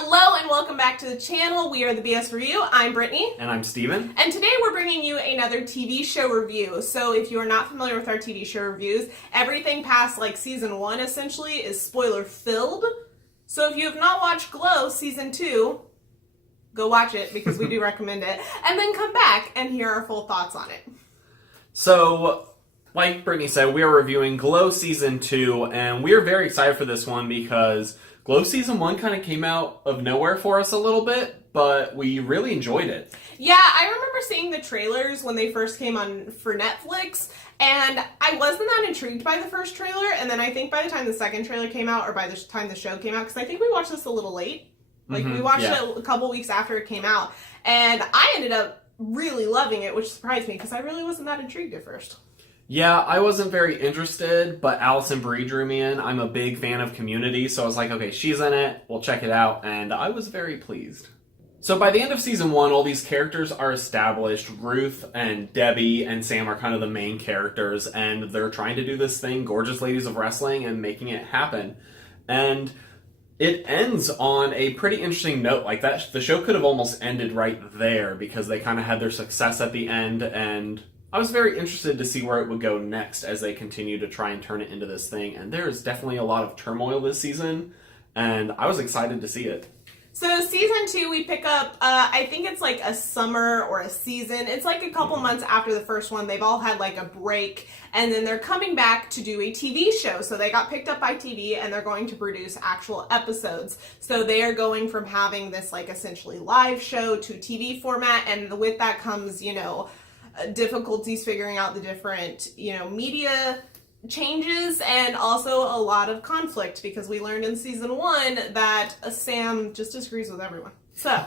Hello and welcome back to the channel. We are the BS Review. I'm Brittany. And I'm Steven. And today we're bringing you another TV show review. So if you are not familiar with our TV show reviews, everything past like season 1 essentially is spoiler filled. So if you have not watched Glow season 2, go watch it because we do recommend it. And then come back and hear our full thoughts on it. So, like Brittany said, we are reviewing Glow season 2, and we are very excited for this one because Glow season 1 kind of came out of nowhere for us a little bit, but we really enjoyed it. Yeah, I remember seeing the trailers when they first came on for Netflix, and I wasn't that intrigued by the first trailer, and then I think by the time the second trailer came out, or by the time the show came out, because I think we watched this a little late. We watched it a couple weeks after it came out, and I ended up really loving it, which surprised me, because I really wasn't that intrigued at first. Yeah, I wasn't very interested, but Alison Brie drew me in. I'm a big fan of Community, so I was like, okay, she's in it, we'll check it out, and I was very pleased. So by the end of season 1, all these characters are established. Ruth and Debbie and Sam are kind of the main characters, and they're trying to do this thing, Gorgeous Ladies of Wrestling, and making it happen. And it ends on a pretty interesting note. Like that, the show could have almost ended right there because they kind of had their success at the end, and I was very interested to see where it would go next as they continue to try and turn it into this thing. And there is definitely a lot of turmoil this season, and I was excited to see it. So season 2, we pick up, I think it's like a summer or a season. It's like a couple months after the first one. They've all had like a break, and then they're coming back to do a TV show. So they got picked up by TV, and they're going to produce actual episodes. So they are going from having this like essentially live show to TV format, and with that comes, difficulties figuring out the different, media changes, and also a lot of conflict because we learned in season 1 that Sam just disagrees with everyone. So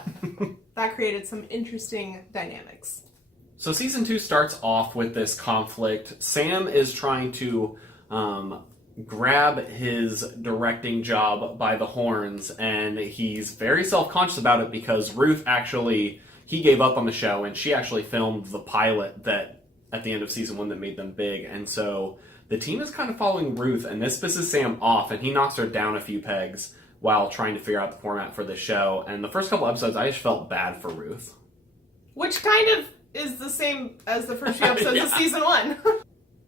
that created some interesting dynamics. So season 2 starts off with this conflict. Sam is trying to grab his directing job by the horns, and he's very self-conscious about it because Ruth he gave up on the show, and she actually filmed the pilot that at the end of season 1 that made them big. And so the team is kind of following Ruth, and this pisses Sam off, and he knocks her down a few pegs while trying to figure out the format for the show. And the first couple episodes, I just felt bad for Ruth. Which kind of is the same as the first few episodes of season 1.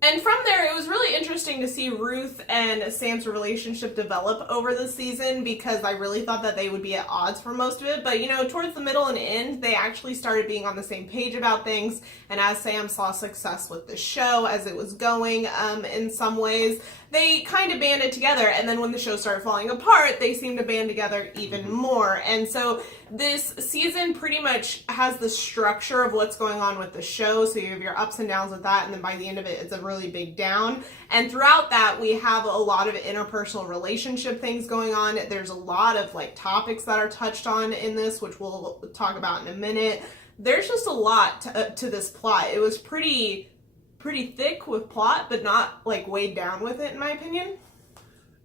And from there, it was really interesting to see Ruth and Sam's relationship develop over the season because I really thought that they would be at odds for most of it. But, towards the middle and end, they actually started being on the same page about things. And as Sam saw success with the show as it was going in some ways, they kind of banded together. And then when the show started falling apart, they seemed to band together even more. And so this season pretty much has the structure of what's going on with the show. So you have your ups and downs with that. And then by the end of it, it's a really big down. And throughout that, we have a lot of interpersonal relationship things going on. There's a lot of topics that are touched on in this, which we'll talk about in a minute. There's just a lot to this plot. It was pretty thick with plot, but not weighed down with it, in my opinion.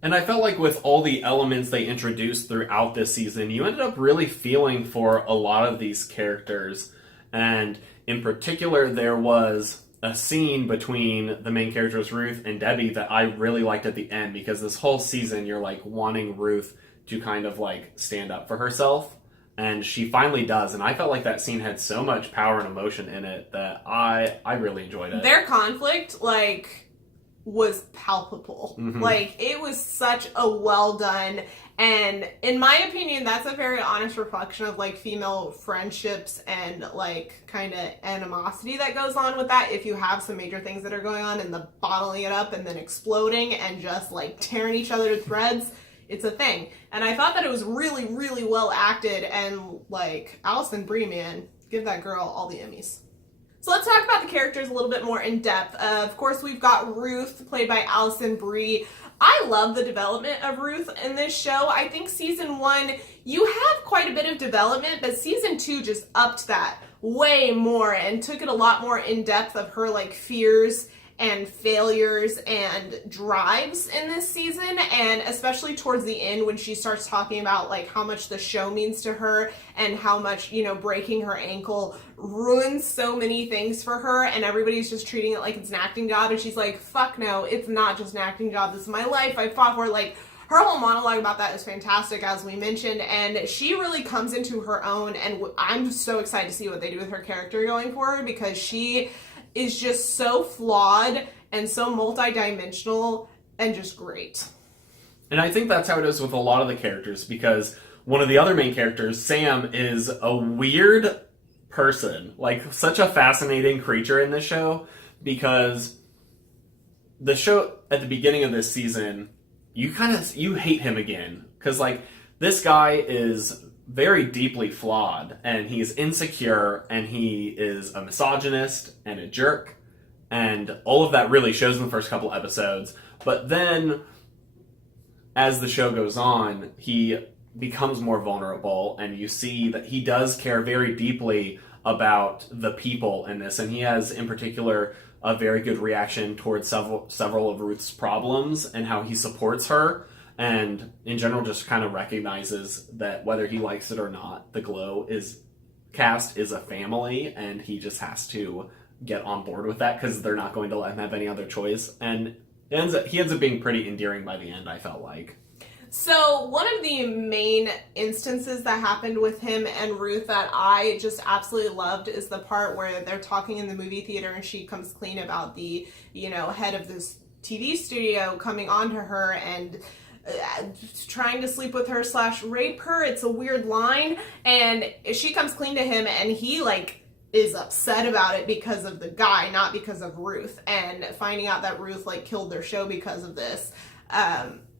And I felt like with all the elements they introduced throughout this season, you ended up really feeling for a lot of these characters. And in particular, there was a scene between the main characters, Ruth and Debbie, that I really liked at the end, because this whole season you're wanting Ruth to kind of stand up for herself. And she finally does, and I felt like that scene had so much power and emotion in it that I really enjoyed it. Their conflict, was palpable. Mm-hmm. It was such a well done, and in my opinion, that's a very honest reflection of, female friendships and, kind of animosity that goes on with that. If you have some major things that are going on and the bottling it up and then exploding and just, tearing each other to threads, it's a thing. And I thought that it was really, really well acted, and, Alison Brie, man, give that girl all the Emmys. So let's talk about the characters a little bit more in depth. Of course, we've got Ruth, played by Alison Brie. I love the development of Ruth in this show. I think season 1, you have quite a bit of development, but season 2 just upped that way more and took it a lot more in depth of her, fears and failures and drives in this season, and especially towards the end when she starts talking about how much the show means to her and how much breaking her ankle ruins so many things for her, and everybody's just treating it like it's an acting job, and she's like, fuck no, it's not just an acting job, this is my life, I fought for it. her whole monologue about that is fantastic, as we mentioned, and she really comes into her own, and I'm so excited to see what they do with her character going forward, because she is just so flawed and so multidimensional and just great. And I think that's how it is with a lot of the characters, because one of the other main characters, Sam, is a weird person. Like, such a fascinating creature in this show, because the show at the beginning of this season, you hate him again. Because, like, this guy is very deeply flawed, and he's insecure, and he is a misogynist and a jerk, and all of that really shows in the first couple episodes. But then, as the show goes on, he becomes more vulnerable, and you see that he does care very deeply about the people in this, and he has, in particular, a very good reaction towards several of Ruth's problems and how he supports her, and in general just kind of recognizes that whether he likes it or not, the Glow cast is a family, and he just has to get on board with that, because they're not going to let him have any other choice. And he ends up being pretty endearing by the end, I felt like. So one of the main instances that happened with him and Ruth that I just absolutely loved is the part where they're talking in the movie theater, and she comes clean about the, head of this TV studio coming on to her and trying to sleep with her / rape her. It's a weird line, and she comes clean to him, and he is upset about it because of the guy, not because of Ruth, and finding out that Ruth killed their show because of this.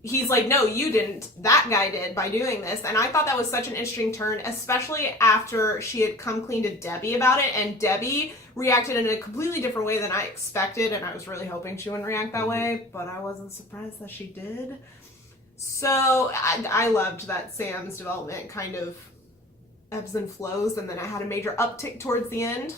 He's like, no, you didn't. That guy did by doing this. And I thought that was such an interesting turn, especially after she had come clean to Debbie about it. And Debbie reacted in a completely different way than I expected. And I was really hoping she wouldn't react that way, but I wasn't surprised that she did. So I loved that Sam's development kind of ebbs and flows. And then I had a major uptick towards the end.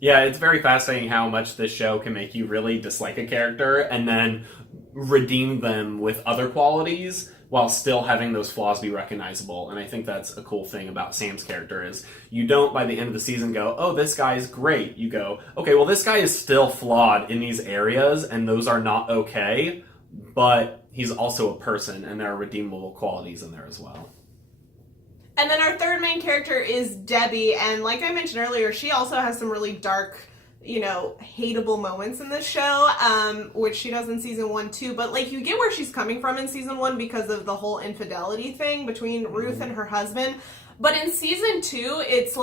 Yeah, it's very fascinating how much this show can make you really dislike a character and then redeem them with other qualities while still having those flaws be recognizable. And I think that's a cool thing about Sam's character is you don't, by the end of the season, go, oh, this guy's great. You go, okay, well, this guy is still flawed in these areas, and those are not okay, but he's also a person, and there are redeemable qualities in there as well. And then our third main character is Debbie, and like I mentioned earlier, she also has some really dark, hateable moments in this show, which she does in season 1 too, but you get where she's coming from in season 1 because of the whole infidelity thing between Ruth and her husband. But in season 2, it's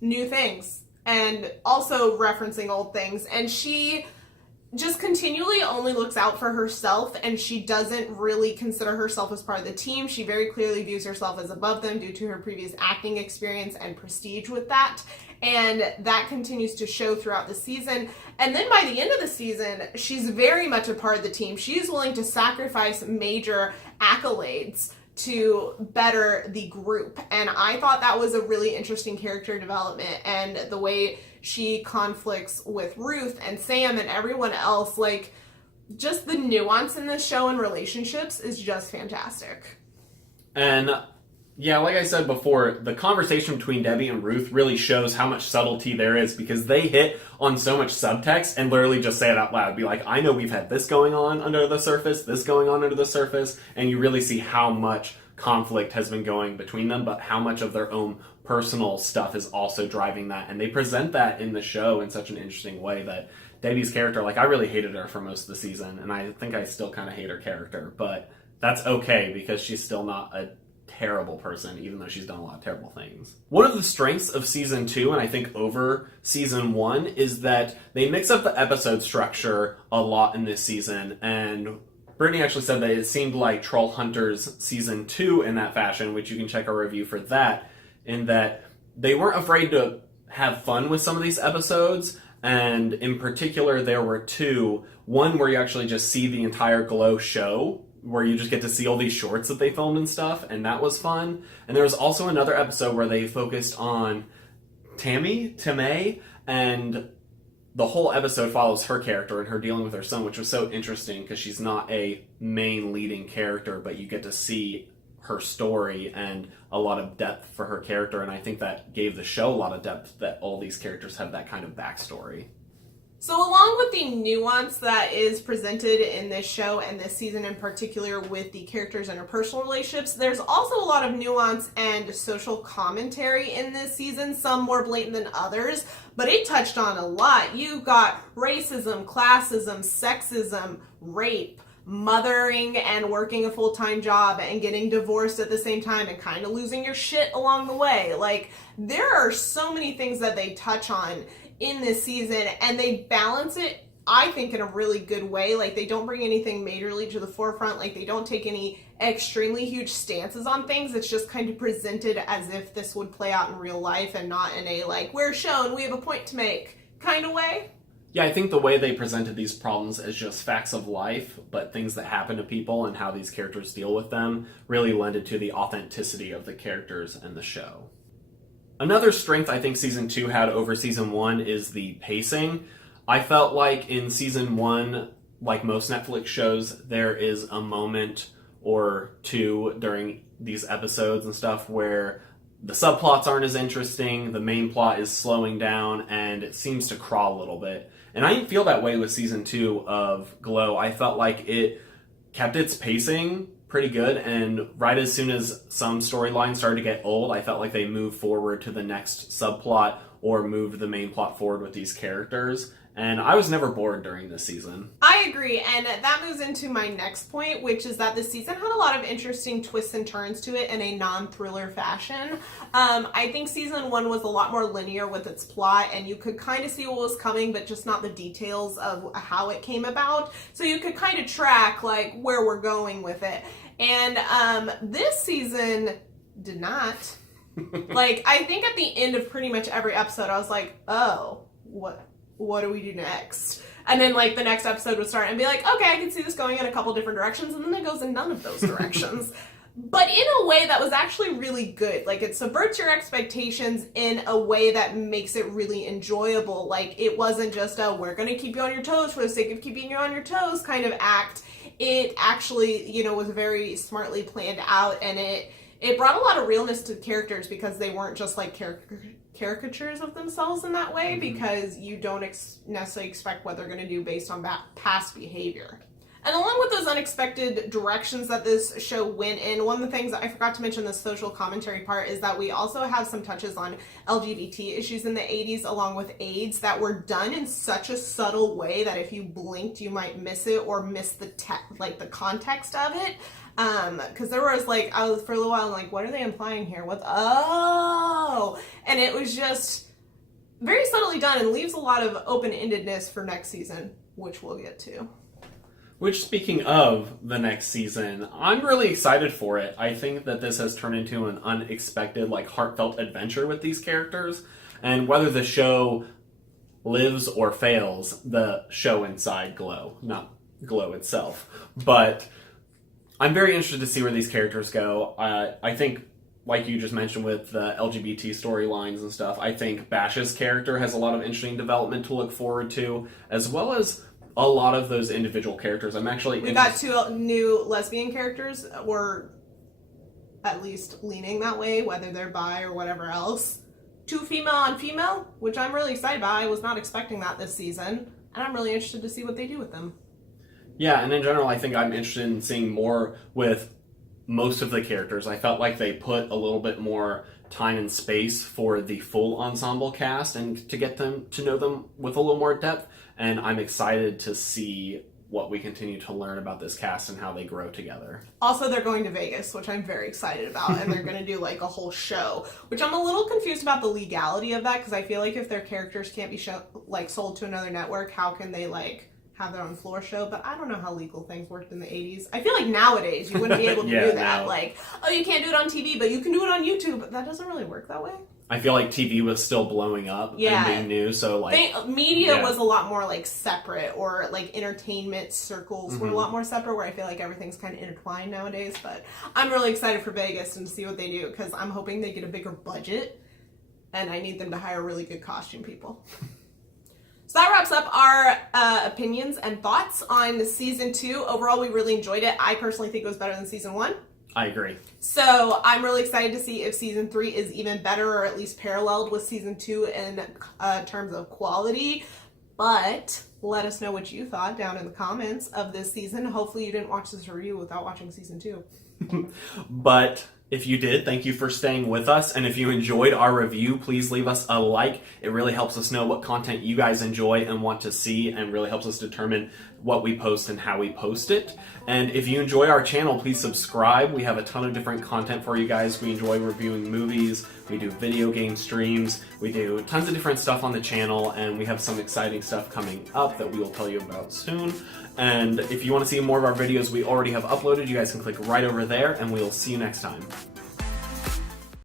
new things, and also referencing old things, and she just continually only looks out for herself, and she doesn't really consider herself as part of the team. She very clearly views herself as above them due to her previous acting experience and prestige with that, and that continues to show throughout the season. And then by the end of the season, she's very much a part of the team. She's willing to sacrifice major accolades to better the group, and I thought that was a really interesting character development, and the way she conflicts with Ruth and Sam and everyone else, just the nuance in this show and relationships is just fantastic. And yeah, like I said before, the conversation between Debbie and Ruth really shows how much subtlety there is, because they hit on so much subtext and literally just say it out loud. Be like, I know we've had this going on under the surface, this going on under the surface, and you really see how much conflict has been going between them, but how much of their own personal stuff is also driving that. And they present that in the show in such an interesting way that Debbie's character, I really hated her for most of the season, and I think I still kind of hate her character, but that's okay because she's still not a terrible person, even though she's done a lot of terrible things. One of the strengths of season 2, and I think over season 1, is that they mix up the episode structure a lot in this season, and Brittany actually said that it seemed like Troll Hunters season 2 in that fashion, which you can check our review for that, in that they weren't afraid to have fun with some of these episodes, and in particular there were 2. One where you actually just see the entire Glow show, where you just get to see all these shorts that they filmed and stuff, and that was fun. And there was also another episode where they focused on Tammy, and the whole episode follows her character and her dealing with her son, which was so interesting because she's not a main leading character, but you get to see her story and a lot of depth for her character, and I think that gave the show a lot of depth that all these characters have that kind of backstory. So along with the nuance that is presented in this show and this season in particular with the characters' interpersonal relationships, there's also a lot of nuance and social commentary in this season, some more blatant than others, but it touched on a lot. You got racism, classism, sexism, rape, mothering and working a full-time job and getting divorced at the same time and kind of losing your shit along the way. Like, there are so many things that they touch on in this season, and they balance it, I think, in a really good way. Like, they don't bring anything majorly to the forefront. Like, they don't take any extremely huge stances on things. It's just kind of presented as if this would play out in real life and not in a, like, we're shown, we have a point to make kind of way. Yeah, I think the way they presented these problems as just facts of life, but things that happen to people and how these characters deal with them, really lended to the authenticity of the characters and the show. Another strength I think Season 2 had over Season 1 is the pacing. I felt like in Season 1, like most Netflix shows, there is a moment or two during these episodes and stuff where the subplots aren't as interesting, the main plot is slowing down, and it seems to crawl a little bit. And I didn't feel that way with Season 2 of Glow. I felt like it kept its pacing pretty good, and right as soon as some storylines started to get old, I felt like they moved forward to the next subplot or moved the main plot forward with these characters, and I was never bored during this season. I agree, and that moves into my next point, which is that this season had a lot of interesting twists and turns to it in a non-thriller fashion. I think Season 1 was a lot more linear with its plot, and you could kind of see what was coming, but just not the details of how it came about. So you could kind of track, like, where we're going with it. And this season did not. Like, I think at the end of pretty much every episode, I was like, oh, what do we do next? And then, like, the next episode would start and be like, okay, I can see this going in a couple different directions, and then it goes in none of those directions. But in a way that was actually really good. Like, it subverts your expectations in a way that makes it really enjoyable. Like, it wasn't just a, we're gonna keep you on your toes for the sake of keeping you on your toes kind of act. It actually, you know, was very smartly planned out, and it brought a lot of realness to the characters because they weren't just, like, caricatures of themselves in that way, because you don't necessarily expect what they're going to do based on past behavior. And along with those unexpected directions that this show went in, one of the things that I forgot to mention, the social commentary part, is that we also have some touches on LGBT issues in the 80s along with AIDS that were done in such a subtle way that if you blinked you might miss it or miss the the context of it. Because there was, like, I was for a little while like, what are they implying here? And it was just very subtly done and leaves a lot of open-endedness for next season, which we'll get to. Which, speaking of the next season, I'm really excited for it. I think that this has turned into an unexpected, like, heartfelt adventure with these characters. And whether the show lives or fails, the show inside Glow, not Glow itself. But I'm very interested to see where these characters go. I think, like you just mentioned with the LGBT storylines and stuff, I think Bash's character has a lot of interesting development to look forward to, as well as a lot of those individual characters. I'm actually We got two new lesbian characters, or at least leaning that way, whether they're bi or whatever else. Two female on female, which I'm really excited about. I was not expecting that this season, and I'm really interested to see what they do with them. Yeah, and in general, I think I'm interested in seeing more with most of the characters. I felt like they put a little bit more time and space for the full ensemble cast and to get them to know them with a little more depth, and I'm excited to see what we continue to learn about this cast and how they grow together. Also, they're going to Vegas, which I'm very excited about, and they're going to do, like, a whole show, which I'm a little confused about the legality of that, because I feel like if their characters can't be sold to another network, how can they, like, have their own floor show? But I don't know how legal things worked in the 80s. I feel like nowadays you wouldn't be able to do that. No. Like, oh, you can't do it on TV, but you can do it on YouTube. But that doesn't really work that way. I feel like TV was still blowing up and being new, so, like... media was a lot more, like, separate, or, like, entertainment circles were a lot more separate, where I feel like everything's kind of intertwined nowadays. But I'm really excited for Vegas and to see what they do, because I'm hoping they get a bigger budget, and I need them to hire really good costume people. So that wraps up our opinions and thoughts on Season 2. Overall, we really enjoyed it. I personally think it was better than Season 1. I agree. So I'm really excited to see if Season 3 is even better, or at least paralleled with Season 2 in terms of quality. But let us know what you thought down in the comments of this season. Hopefully you didn't watch this review without watching season 2. But if you did, thank you for staying with us. And if you enjoyed our review, please leave us a like. It really helps us know what content you guys enjoy and want to see, and really helps us determine what we post and how we post it. And if you enjoy our channel, please subscribe. We have a ton of different content for you guys. We enjoy reviewing movies. We do video game streams. We do tons of different stuff on the channel, and we have some exciting stuff coming up that we will tell you about soon. And if you want to see more of our videos we already have uploaded, you guys can click right over there, and we will see you next time.